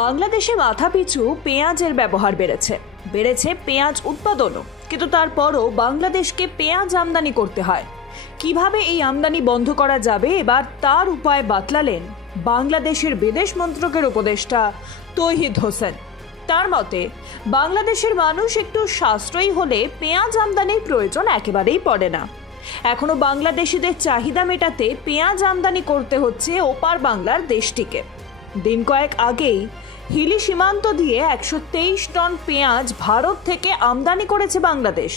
বাংলাদেশে মাথাপিছু পেঁয়াজের ব্যবহার বেড়েছে পেঁয়াজ উৎপাদনও, কিন্তু তারপরও বাংলাদেশকে পেঁয়াজ আমদানি করতে হয়। কিভাবে এই আমদানি বন্ধ করা যাবে, এবার তার উপায় বাতলালেন বাংলাদেশের বিদেশ মন্ত্রকের উপদেষ্টা তৌহিদ হোসেন। তার মতে, বাংলাদেশের মানুষ একটু সাশ্রয়ী হলে পেঁয়াজ আমদানির প্রয়োজন একেবারেই পড়ে না। এখনো বাংলাদেশিদের চাহিদা মেটাতে পেঁয়াজ আমদানি করতে হচ্ছে ওপার বাংলার দেশটিকে। দিন কয়েক আগেই হিলি সীমান্ত দিয়ে 123 টন পেঁয়াজ ভারত থেকে আমদানি করেছে বাংলাদেশ।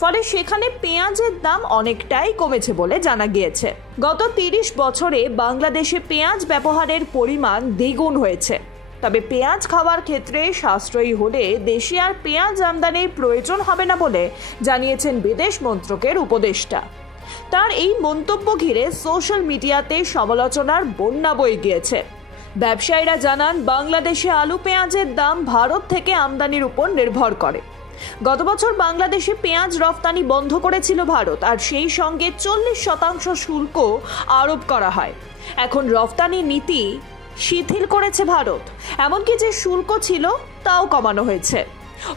ফলে সেখানে পেঁয়াজের দাম অনেকটাই কমেছে বলে জানা গিয়েছে। গত 30 বছরে বাংলাদেশে পেঁয়াজ ব্যবহারের পরিমাণ দ্বিগুণ হয়েছে। তবে পেঁয়াজ খাওয়ার ক্ষেত্রে সাশ্রয়ী হলে দেশে আর পেঁয়াজ আমদানির প্রয়োজন হবে না বলে জানিয়েছেন বিদেশ মন্ত্রকের উপদেষ্টা। তার এই মন্তব্য ঘিরে সোশ্যাল মিডিয়াতে সমালোচনার বন্যা বয়ে গিয়েছে। ব্যবসায়ীরা জানান, বাংলাদেশে আলু পেঁয়াজের দাম ভারত থেকে আমদানির উপর নির্ভর করে। গত বছর বাংলাদেশে পেঁয়াজ রফতানি বন্ধ করেছিল ভারত, আর সেই সঙ্গে 40% শুল্ক আরোপ করা হয়। এখন রফতানি নীতি শিথিল করেছে ভারত, এমনকি যে শুল্ক ছিল তাও কমানো হয়েছে।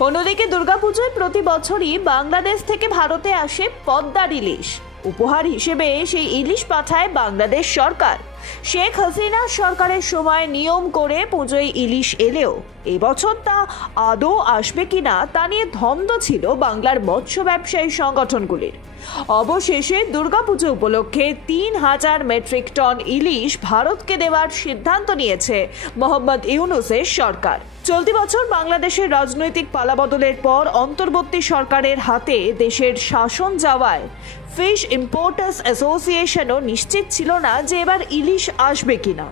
অন্যদিকে দুর্গাপুজোয় প্রতি বছরই বাংলাদেশ থেকে ভারতে আসে পদ্মার ইলিশ। উপহার হিসেবে সেই ইলিশ পাঠায় বাংলাদেশ সরকার। শেখ হাসিনা সরকারের সময় নিয়ম করে পুজোয় ইলিশ এলেও এবছর তা আদৌ আসবে কিনা তা নিয়ে ধন্দ ছিল বাংলার মৎস্য ব্যবসায়ী সংগঠনগুলির। অবশেষে দুর্গাপুজো উপলক্ষে 3000 মেট্রিক টন ইলিশ ভারতকে দেওয়ার সিদ্ধান্ত নিয়েছে মোহাম্মদ ইউনূসের সরকার। চলতি বছর বাংলাদেশের রাজনৈতিক পালাবদলের পর অন্তর্বর্তী সরকারের হাতে দেশের শাসন যাওয়ায় ফিশ ইম্পোর্টার্স অ্যাসোসিয়েশনও নিশ্চিত ছিল না যে এবার ইলিশ আসবে কিনা।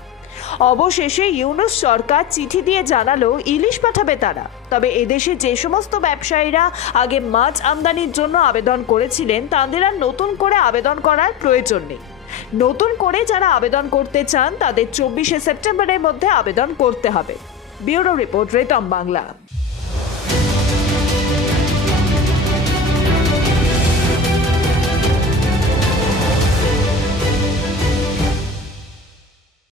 অবশেষে ইউনূস সরকার চিঠি দিয়ে জানালো ইলিশ পাঠাবে তারা। তবে এদেশে যে সমস্ত ব্যবসায়ীরা আগে মাছ আমদানির জন্য আবেদন করেছিলেন তাদের আর নতুন করে আবেদন করার প্রয়োজন নেই। নতুন করে যারা আবেদন করতে চান তাদের 24শে সেপ্টেম্বরের মধ্যে আবেদন করতে হবে। Bureau report, Ritam Bangla.